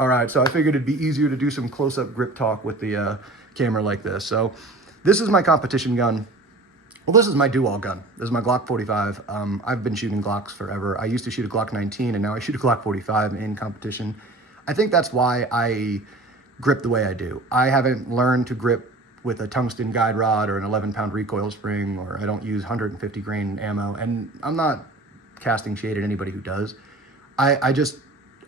All right, so I figured it'd be easier to do some close-up grip talk with the camera like this. So this is my competition gun. Well, this is my do-all gun. This is my Glock 45. I've been shooting Glocks forever. I used to shoot a Glock 19, and now I shoot a Glock 45 in competition. I think that's why I grip the way I do. I haven't learned to grip with a tungsten guide rod or an 11-pound recoil spring, or I don't use 150 grain ammo, and I'm not casting shade at anybody who does.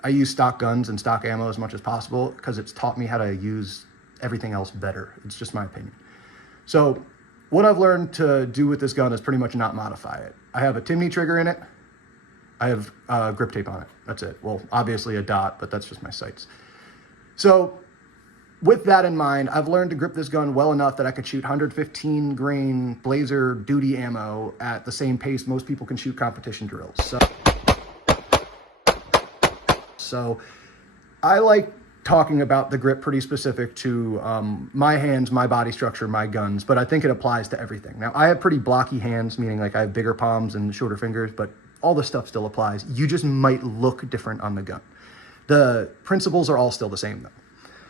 I use stock guns and stock ammo as much as possible because it's taught me how to use everything else better. It's just my opinion. So what I've learned to do with this gun is pretty much not modify it. I have a Timney trigger in it. I have grip tape on it. That's it. Well, obviously a dot, but that's just my sights. So with that in mind, I've learned to grip this gun well enough that I could shoot 115 grain Blazer duty ammo at the same pace most people can shoot competition drills. So I like talking about the grip pretty specific to my hands, my body structure, my guns, but I think it applies to everything. Now, I have pretty blocky hands, meaning like I have bigger palms and shorter fingers, but all this stuff still applies. You just might look different on the gun. The principles are all still the same though.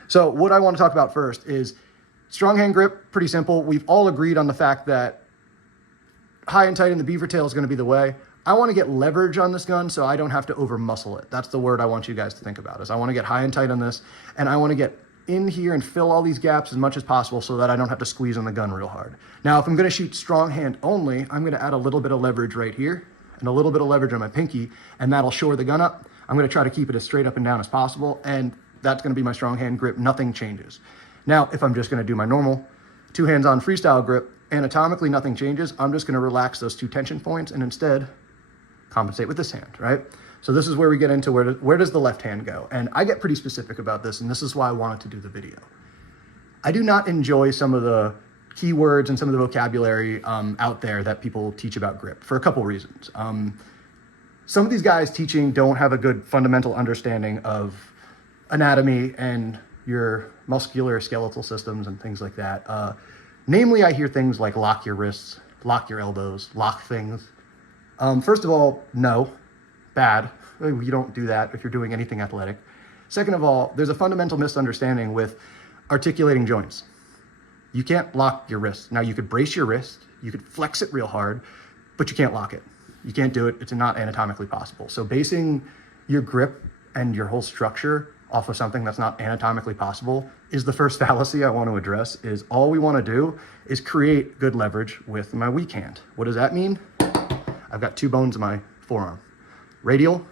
So what I want to talk about first is strong hand grip, pretty simple. We've all agreed on the fact that high and tight in the beaver tail is going to be the way. I want to get leverage on this gun so I don't have to over muscle it. That's the word I want you guys to think about, is I want to get high and tight on this, and I want to get in here and fill all these gaps as much as possible so that I don't have to squeeze on the gun real hard. Now, if I'm going to shoot strong hand only, I'm going to add a little bit of leverage right here and a little bit of leverage on my pinky, and that'll shore the gun up. I'm going to try to keep it as straight up and down as possible, and that's going to be my strong hand grip. Nothing changes. Now, if I'm just going to do my normal two hands on freestyle grip, anatomically nothing changes. I'm just going to relax those two tension points and instead compensate with this hand, right? So this is where we get into where does the left hand go? And I get pretty specific about this, and this is why I wanted to do the video. I do not enjoy some of the keywords and some of the vocabulary out there that people teach about grip for a couple reasons. Some of these guys teaching don't have a good fundamental understanding of anatomy and your muscular skeletal systems and things like that. Namely, I hear things like lock your wrists, lock your elbows, lock things. First of all, no, bad. You don't do that if you're doing anything athletic. Second of all, there's a fundamental misunderstanding with articulating joints. You can't lock your wrist. Now, you could brace your wrist, you could flex it real hard, but you can't lock it. You can't do it. It's not anatomically possible. So basing your grip and your whole structure off of something that's not anatomically possible is the first fallacy I want to address. Is all we want to do is create good leverage with my weak hand. What does that mean? I've got two bones in my forearm, radial,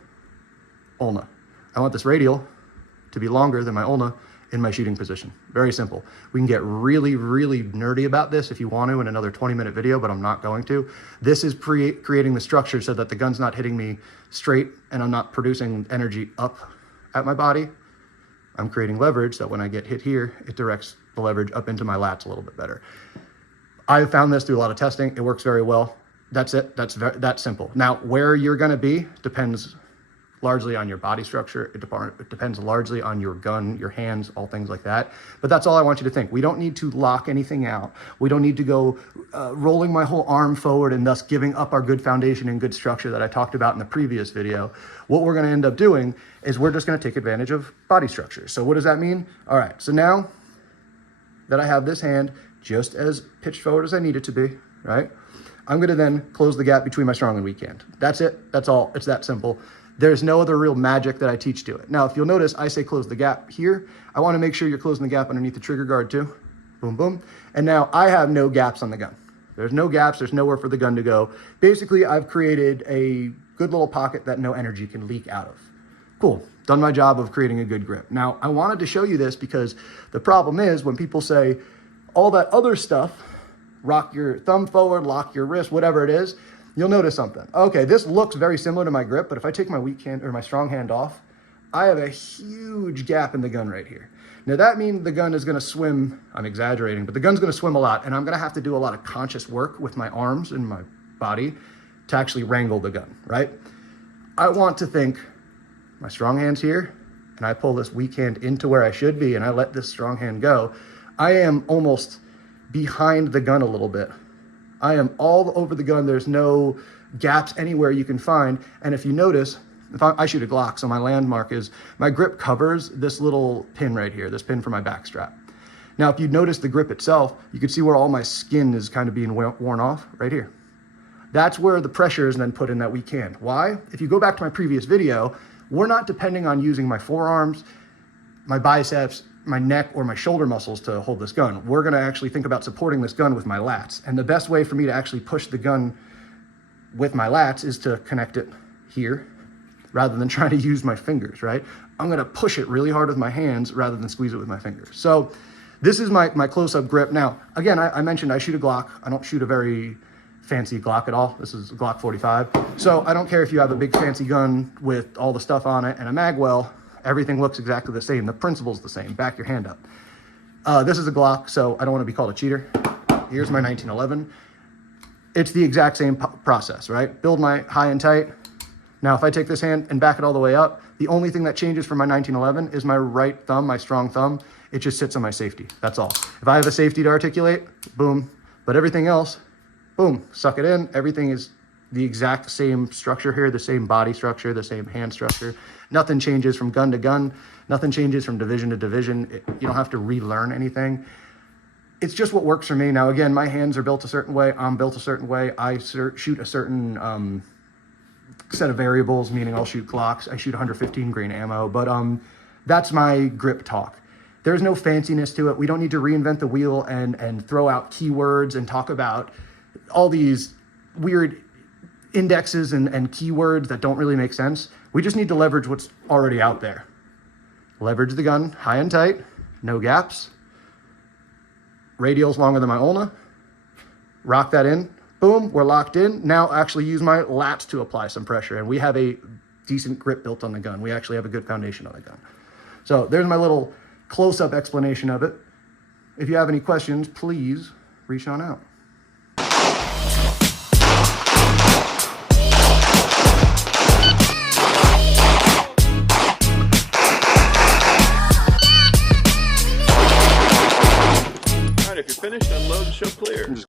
ulna. I want this radial to be longer than my ulna in my shooting position. Very simple. We can get really, really nerdy about this if you want to in another 20-minute video, but I'm not going to. This is creating the structure so that the gun's not hitting me straight and I'm not producing energy up at my body. I'm creating leverage that when I get hit here, it directs the leverage up into my lats a little bit better. I've found this through a lot of testing. It works very well. That's it. That's simple. Now, where you're going to be depends largely on your body structure. It depends largely on your gun, your hands, all things like that. But that's all I want you to think. We don't need to lock anything out. We don't need to go rolling my whole arm forward and thus giving up our good foundation and good structure that I talked about in the previous video. What we're going to end up doing is we're just going to take advantage of body structure. So what does that mean? All right. So now that I have this hand just as pitched forward as I need it to be, right? I'm going to then close the gap between my strong and weak hand. That's it. That's all. It's that simple. There's no other real magic that I teach to it. Now, if you'll notice, I say close the gap here. I want to make sure you're closing the gap underneath the trigger guard too. Boom, boom. And now I have no gaps on the gun. There's no gaps. There's nowhere for the gun to go. Basically, I've created a good little pocket that no energy can leak out of. Cool. Done my job of creating a good grip. Now, I wanted to show you this because the problem is when people say all that other stuff, rock your thumb forward, lock your wrist, whatever it is, you'll notice something. Okay, this looks very similar to my grip, but if I take my weak hand or my strong hand off, I have a huge gap in the gun right here. Now that means the gun is going to swim, I'm exaggerating, but the gun's going to swim a lot, and I'm going to have to do a lot of conscious work with my arms and my body to actually wrangle the gun, right? I want to think my strong hand's here, and I pull this weak hand into where I should be, and I let this strong hand go. I am almost behind the gun a little bit. I am all over the gun. There's no gaps anywhere you can find. And if you notice, if I shoot a Glock, so my landmark is, my grip covers this little pin right here, this pin for my back strap. Now, if you notice the grip itself, you can see where all my skin is kind of being worn off right here. That's where the pressure is then put in that weak hand. Why? If you go back to my previous video, we're not depending on using my forearms, my biceps, my neck, or my shoulder muscles to hold this gun. We're gonna actually think about supporting this gun with my lats. And the best way for me to actually push the gun with my lats is to connect it here rather than trying to use my fingers, right? I'm gonna push it really hard with my hands rather than squeeze it with my fingers. So this is my close-up grip. Now, again, I mentioned I shoot a Glock. I don't shoot a very fancy Glock at all. This is a Glock 45. So I don't care if you have a big fancy gun with all the stuff on it and a mag well, everything looks exactly the same. The principle's the same. Back your hand up. This is a Glock, so I don't want to be called a cheater. Here's my 1911. It's the exact same process, right? Build my high and tight. Now, if I take this hand and back it all the way up, the only thing that changes from my 1911 is my right thumb, my strong thumb. It just sits on my safety. That's all. If I have a safety to articulate, boom. But everything else, boom, suck it in. Everything is the exact same structure here, the same body structure, the same hand structure. Nothing changes from gun to gun. Nothing changes from division to division. You don't have to relearn anything. It's just what works for me. Now, again, my hands are built a certain way. I'm built a certain way. I shoot a certain set of variables, meaning I'll shoot Glocks. I shoot 115 grain ammo, but that's my grip talk. There's no fanciness to it. We don't need to reinvent the wheel and throw out keywords and talk about all these weird indexes and keywords that don't really make sense. We just need to leverage what's already out there. Leverage the gun high and tight, no gaps. Radial's longer than my ulna. Rock that in. Boom, we're locked in. Now actually use my lats to apply some pressure, and we have a decent grip built on the gun. We actually have a good foundation on the gun. So there's my little close-up explanation of it. If you have any questions, please reach on out. If you're finished, unload and show clear.